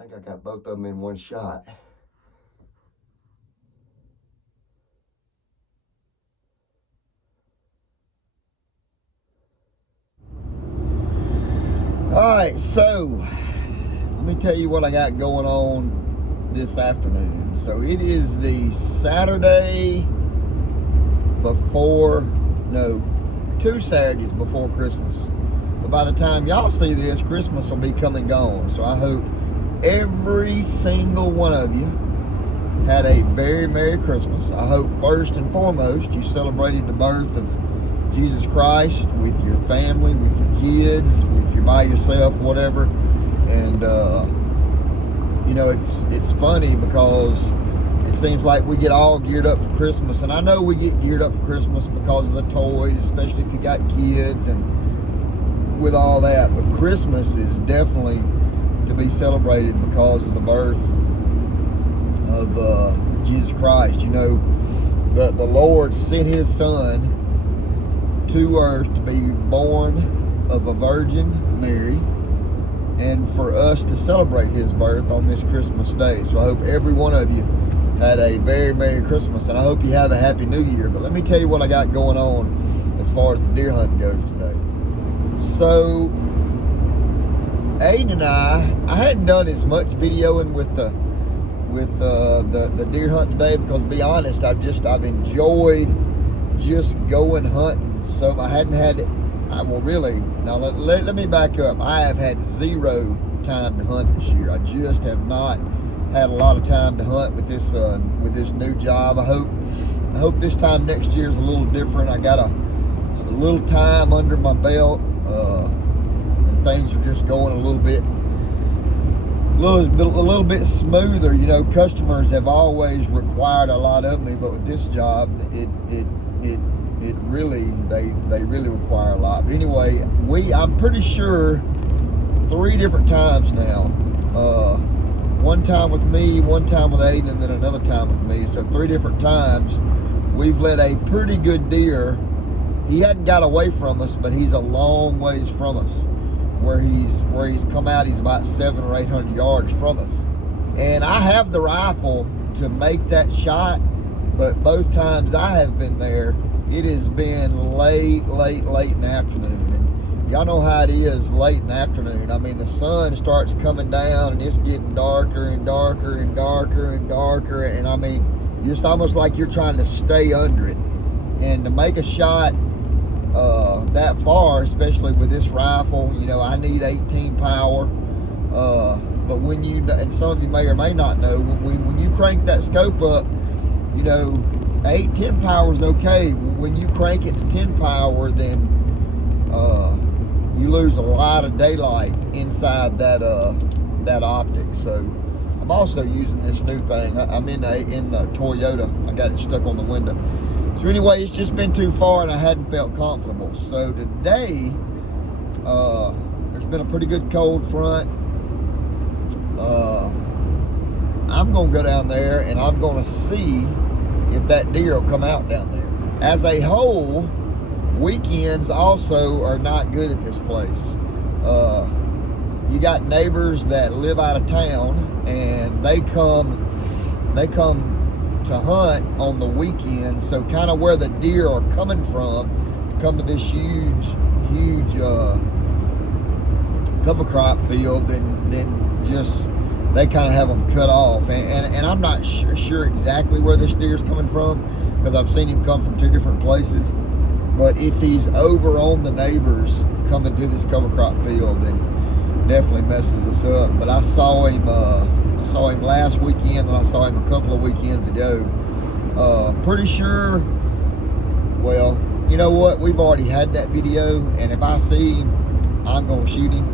think I got both of them in one shot. All right, so let me tell you what I got going on this afternoon. So it is the Saturday before, no, 2 Saturdays before Christmas. But by the time y'all see this, Christmas will be come and gone. So I hope every single one of you had a very Merry Christmas. I hope first and foremost you celebrated the birth of Jesus Christ with your family, with your kids, if you're by yourself, whatever. And you know, it's funny because it seems like we get all geared up for Christmas, and I know we get geared up for Christmas because of the toys, especially if you got kids and with all that. But Christmas is definitely to be celebrated because of the birth of Jesus Christ. You know, the Lord sent His Son to earth to be born of a Virgin Mary, and for us to celebrate His birth on this Christmas day. So I hope every one of you had a very Merry Christmas, and I hope you have a Happy New Year. But let me tell you what I got going on as far as the deer hunting goes today. So Aiden and I hadn't done as much videoing with the deer hunting today because, to be honest, I've enjoyed just going hunting. So I hadn't had it. Well, really, now let me back up. I have had 0 time to hunt this year. I just have not had a lot of time to hunt with this new job. I hope this time next year is a little different. I got a little time under my belt, and things are just going a little bit smoother. You know, customers have always required a lot of me, but with this job, it really, they really require a lot. But anyway, I'm pretty sure 3 different times now. One time with me, one time with Aiden, and then another time with me. So 3 different times we've let a pretty good deer. He hadn't got away from us, but he's a long ways from us. Where he's come out, he's about 700 or 800 yards from us. And I have the rifle to make that shot, but both times I have been there, it has been late in the afternoon. And y'all know how it is late in the afternoon. I mean, the sun starts coming down and it's getting darker and darker and darker and darker. And I mean, it's almost like you're trying to stay under it. And to make a shot that far, especially with this rifle, you know, I need 18 power. But when you, and some of you may or may not know, when you crank that scope up, you know, 10 power is okay. When you crank it to 10 power, then you lose a lot of daylight inside that optic. So I'm also using this new thing. I'm in the Toyota. I got it stuck on the window. So anyway, it's just been too far and I hadn't felt comfortable. So today, there's been a pretty good cold front. I'm gonna go down there and I'm gonna see if that deer will come out down there. As a whole, weekends also are not good at this place. You got neighbors that live out of town and they come to hunt on the weekend. So kind of where the deer are coming from to come to this huge cover crop field, then just they kind of have them cut off. And I'm not sure exactly where this deer is coming from because I've seen him come from 2 different places. But if he's over on the neighbors coming to this cover crop field, then definitely messes us up. But I saw him last weekend and I saw him a couple of weekends ago. Pretty sure, well, you know what? We've already had that video, and if I see him, I'm gonna shoot him.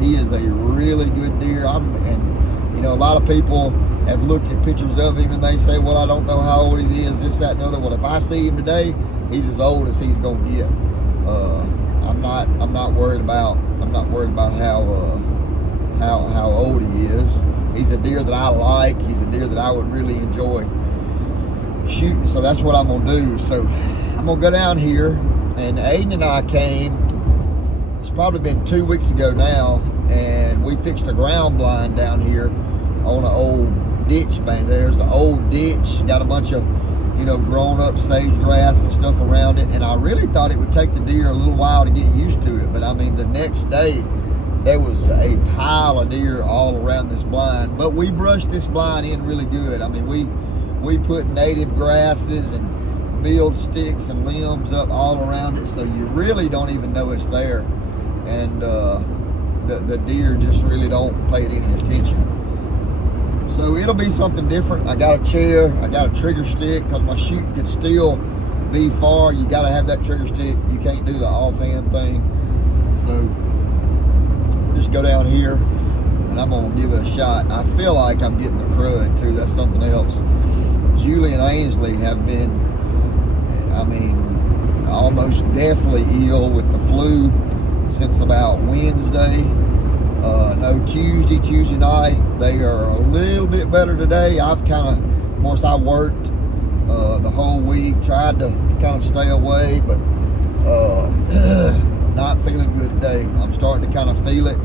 He is a really good deer. And you know, a lot of people have looked at pictures of him and they say, well, I don't know how old he is, this, that, and the other. Well, if I see him today, he's as old as he's gonna get. I'm not worried about how old he is. He's a deer that I like. He's a deer that I would really enjoy shooting. So that's what I'm gonna do. So I'm gonna go down here, and Aiden and I came. It's probably been 2 weeks ago now, and and we fixed a ground blind down here on an old ditch bank. There's the old ditch, got a bunch of, you know, grown up sage grass and stuff around it, and I really thought it would take the deer a little while to get used to it, but I mean, the next day there was a pile of deer all around this blind. But we brushed this blind in really good. I mean, we put native grasses and build sticks and limbs up all around it, so you really don't even know it's there, and the deer just really don't pay it any attention. So it'll be something different. I got a chair, I got a trigger stick, because my shooting could still be far. You got to have that trigger stick. You can't do the offhand thing. So we'll just go down here and I'm gonna give it a shot. I feel like I'm getting the crud too. That's something else. Julie and Ainsley have been, I mean, almost deathly ill with the flu since about Wednesday. No, Tuesday night. They are a little bit better today. Of course, I worked the whole week, tried to kind of stay away, but not feeling good today. I'm starting to kind of feel it.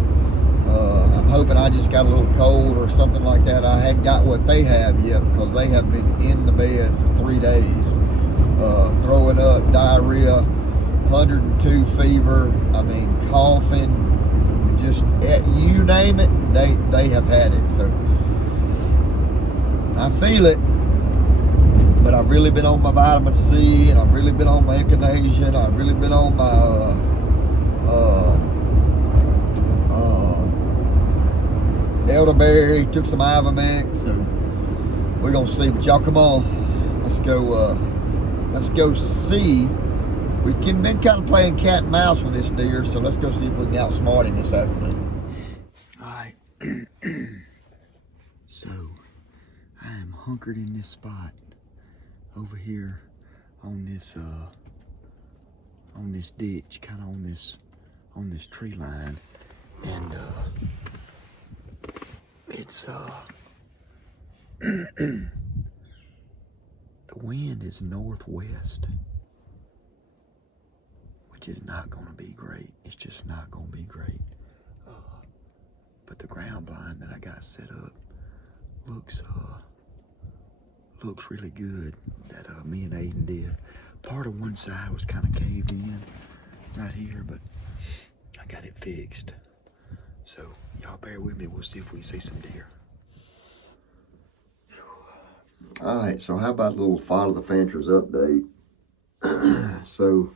I'm hoping I just got a little cold or something like that. I hadn't got what they have yet, because they have been in the bed for 3 days, throwing up, diarrhea, 102 fever. I mean, coughing, just you name it, they have had it. So I feel it, but I've really been on my vitamin C, and I've really been on my echinacea, I've really been on my elderberry, took some Ivomec, so we're gonna see. But y'all, come on, let's go see. We've been kind of playing cat and mouse with this deer, so let's go see if we can outsmart him this afternoon. All right. So I am hunkered in this spot over here on this ditch, kind of on this tree line, and it's the wind is northwest, which is not going to be great. It's just not going to be great. But the ground blind that I got set up looks really good, that me and Aiden did. Part of one side was kind of caved in right here, but I got it fixed. So y'all bear with me. We'll see if we see some deer. All right, so how about a little follow the Fanchers update? So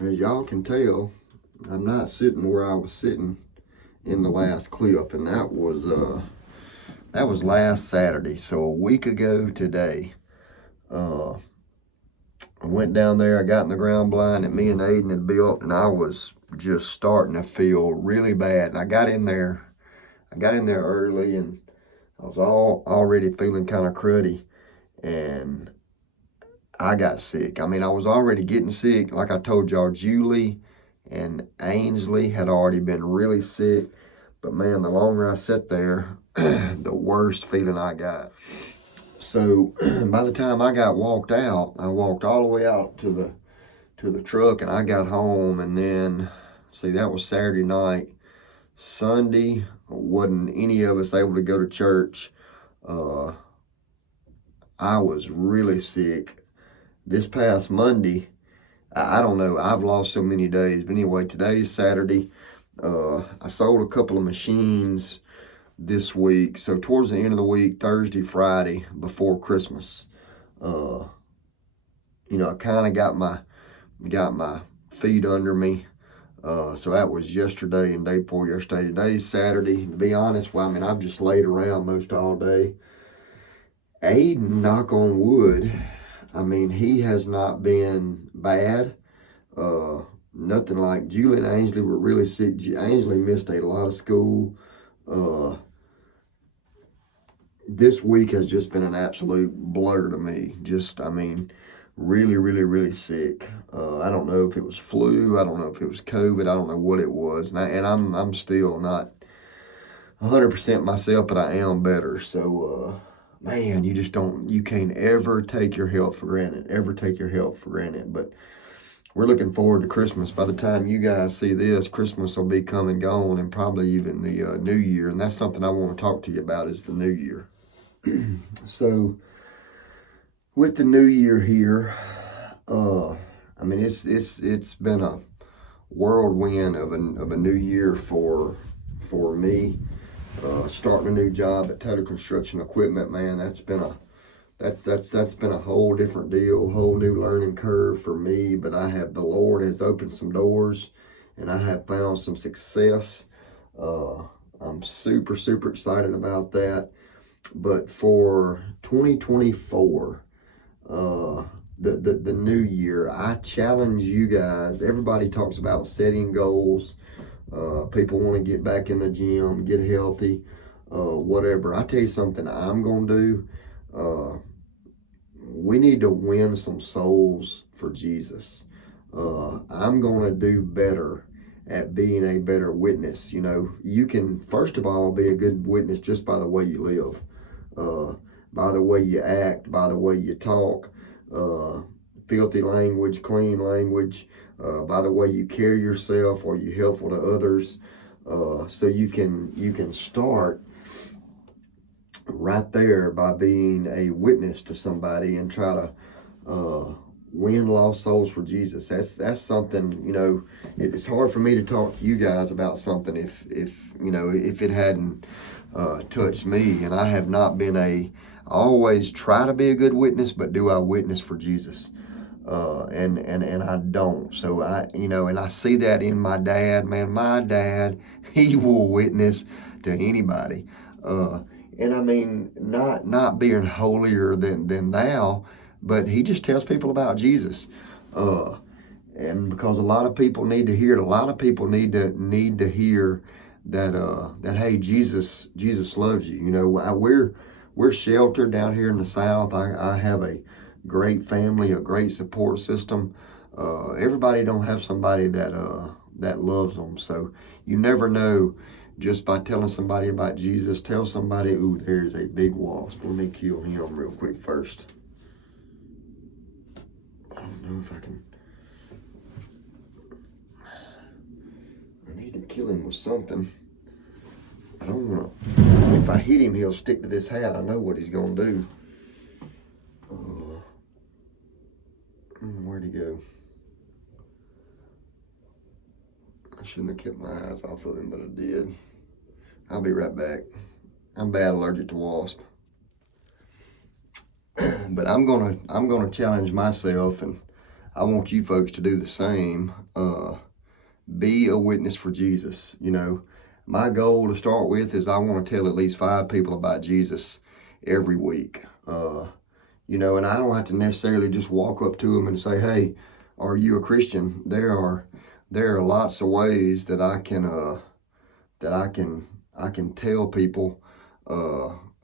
as y'all can tell, I'm not sitting where I was sitting in the last clip, and that was last Saturday, so a week ago today. I went down there, I got in the ground blind that me and Aiden had built, and I was just starting to feel really bad. And I got in there early, and I was already feeling kind of cruddy, and I got sick. I mean, I was already getting sick. Like I told y'all, Julie and Ainsley had already been really sick. But man, the longer I sat there, the worse feeling I got. So by the time I got walked out, I walked all the way out to the truck, and I got home, and then, see, that was Saturday night. Sunday, wasn't any of us able to go to church. I was really sick. This past Monday, I don't know, I've lost so many days. But anyway, today's Saturday. I sold a couple of machines this week. So towards the end of the week, Thursday, Friday, before Christmas, I kind of got my feet under me. So that was yesterday and day before yesterday. Today's Saturday. To be honest, well, I mean, I've just laid around most all day. Aiden, knock on wood, I mean, he has not been bad. Nothing like Julie and Ainsley were really sick. Ainsley missed a lot of school. This week has just been an absolute blur to me. Just, I mean, really, really, really sick. I don't know if it was flu. I don't know if it was COVID. I don't know what it was. And I'm still not 100% myself, but I am better. So, man, you can't ever take your health for granted. But we're looking forward to Christmas. By the time you guys see this, Christmas will be come and gone, and probably even the New Year. And that's something I want to talk to you about, is the New Year. So, with the New Year here, I mean, it's been a whirlwind of a new year for me. Starting a new job at Total Construction Equipment, man, that's been a whole different deal, whole new learning curve for me. But the Lord has opened some doors, and I have found some success. I'm super, super excited about that. But for 2024, the new year, I challenge you guys. Everybody talks about setting goals. People want to get back in the gym, get healthy, whatever. I tell you something I'm going to do. We need to win some souls for Jesus. I'm going to do better at being a better witness. You know, you can, first of all, be a good witness just by the way you live, by the way you act, by the way you talk, filthy language, clean language, by the way you carry yourself, or you helpful to others. So you can start right there by being a witness to somebody and try to win lost souls for Jesus. That's something, you know, it's hard for me to talk to you guys about something if it hadn't touched me. And I have not been I always try to be a good witness, but do I witness for Jesus? And I don't. So and I see that in my dad, man. My dad, he will witness to anybody. And I mean, not being holier than thou, but he just tells people about Jesus. And because a lot of people need to hear it, a lot of people need to hear that hey, Jesus loves you. You know, we're sheltered down here in the South. I have a great family, a great support system. Everybody don't have somebody that loves them. So you never know. Just by telling somebody about Jesus, tell somebody, ooh, there's a big wasp. Let me kill him real quick first. I don't know if I can. I need to kill him with something. I don't want to. If I hit him, he'll stick to this hat. I know what he's going to do. Where'd he go? I shouldn't have kept my eyes off of him, but I did. I'll be right back. I'm bad allergic to wasp. But I'm gonna challenge myself, and I want you folks to do the same. Be a witness for Jesus. You know, my goal to start with is I want to tell at least 5 people about Jesus every week. You know, and I don't have to necessarily just walk up to them and say, "Hey, are you a Christian?" There are lots of ways that I can tell people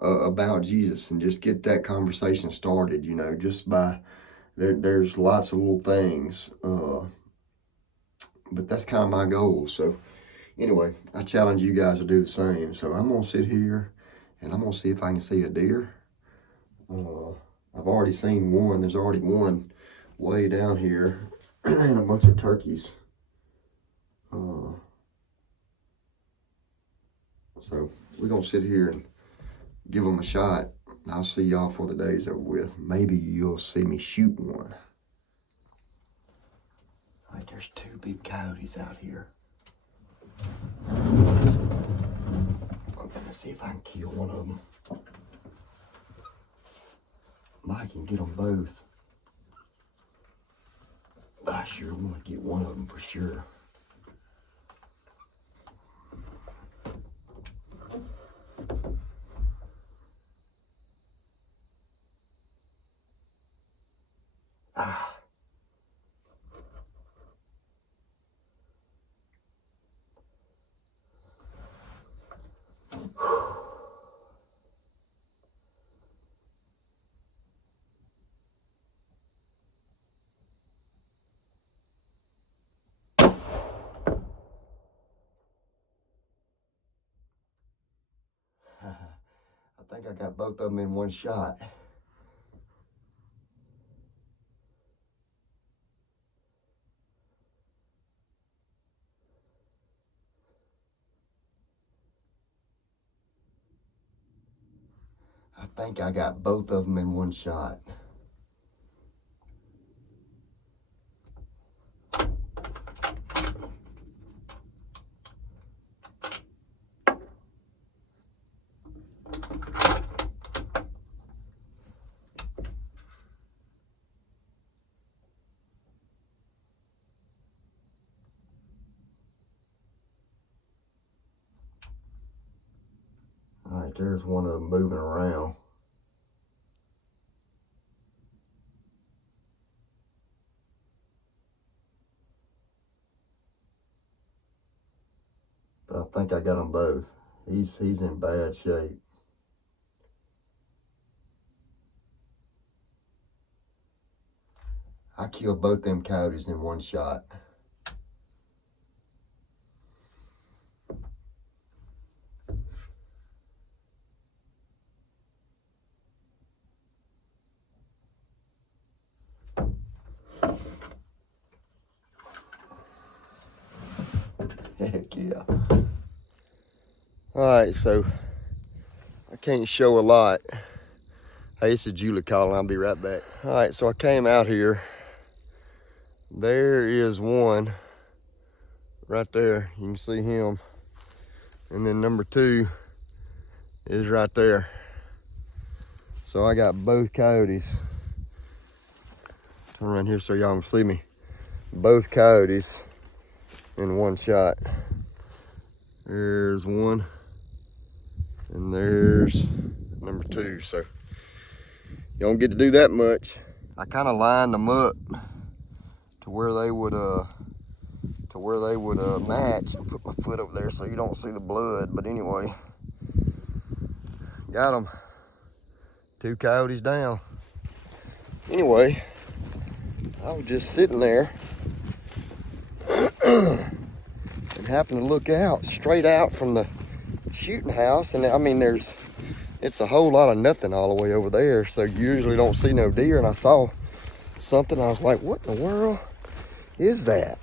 about Jesus and just get that conversation started. You know, just by there's lots of little things, but that's kind of my goal. So anyway, I challenge you guys to do the same. So I'm gonna sit here and I'm gonna see if I can see a deer. I've already seen one. There's already one way down here, and a bunch of turkeys. So we're gonna sit here and give them a shot. I'll see y'all for the day's over with. Maybe you'll see me shoot one. All right, there's 2 big coyotes out here. I'm gonna see if I can kill one of them. Mike can get them both, but I sure want to get one of them for sure. I think I got both of them in one shot. think I got both of them in one shot. All right, there's one of them moving around. But I think I got them both. He's in bad shape. I killed both them coyotes in one shot. Heck yeah. Alright, so I can't show a lot. Hey, this is Julie calling. I'll be right back. Alright, so I came out here. There is one right there. You can see him. And then number 2 is right there. So I got both coyotes. Turn around here so y'all can see me. Both coyotes in one shot. There's one, and there's number 2. So you don't get to do that much. I kind of lined them up to where they would match, and put my foot over there so you don't see the blood. But anyway, got them. 2 coyotes down. Anyway, I was just sitting there and happened to look out, straight out from the shooting house. And I mean, it's a whole lot of nothing all the way over there. So you usually don't see no deer. And I saw something, I was like, what in the world is that?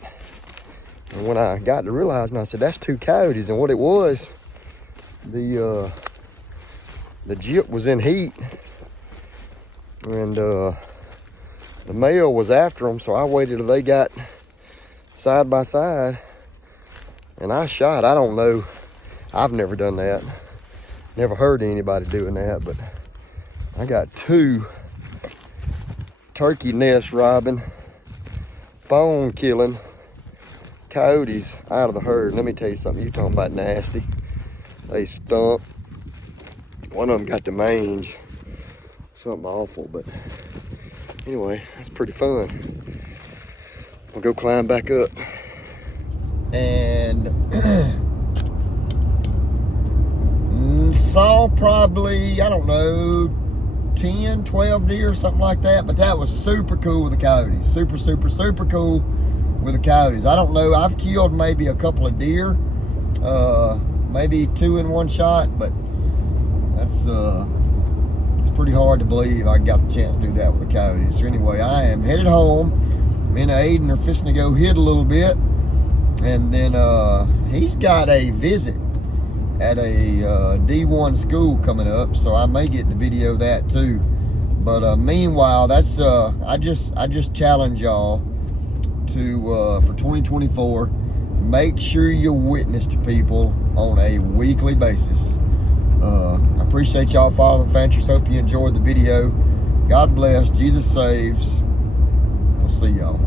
And when I got to realizing, I said, that's 2 coyotes. And what it was, the gyp was in heat, and the male was after them. So I waited till they got side by side, and I shot. I don't know, I've never done that, never heard of anybody doing that, but I got 2 turkey nest robbing, fawn killing coyotes out of the herd. Let me tell you something, you talking about nasty. They stunk. One of them got the mange, something awful. But anyway, that's pretty fun. I'll go climb back up. And saw probably, I don't know, 10, 12 deer, something like that. But that was super cool with the coyotes. Super, super, super cool with the coyotes. I don't know, I've killed maybe a couple of deer, maybe 2 in one shot, but that's it's pretty hard to believe I got the chance to do that with the coyotes. So anyway, I am headed home. Me and Aiden are fixing to go hit a little bit, and then he's got a visit at a D1 school coming up, so I may get to video that too. But meanwhile, that's I just challenge y'all to for 2024, make sure you witness to people on a weekly basis. I appreciate y'all following Fanchers. Hope you enjoyed the video. God bless. Jesus saves. We'll see y'all.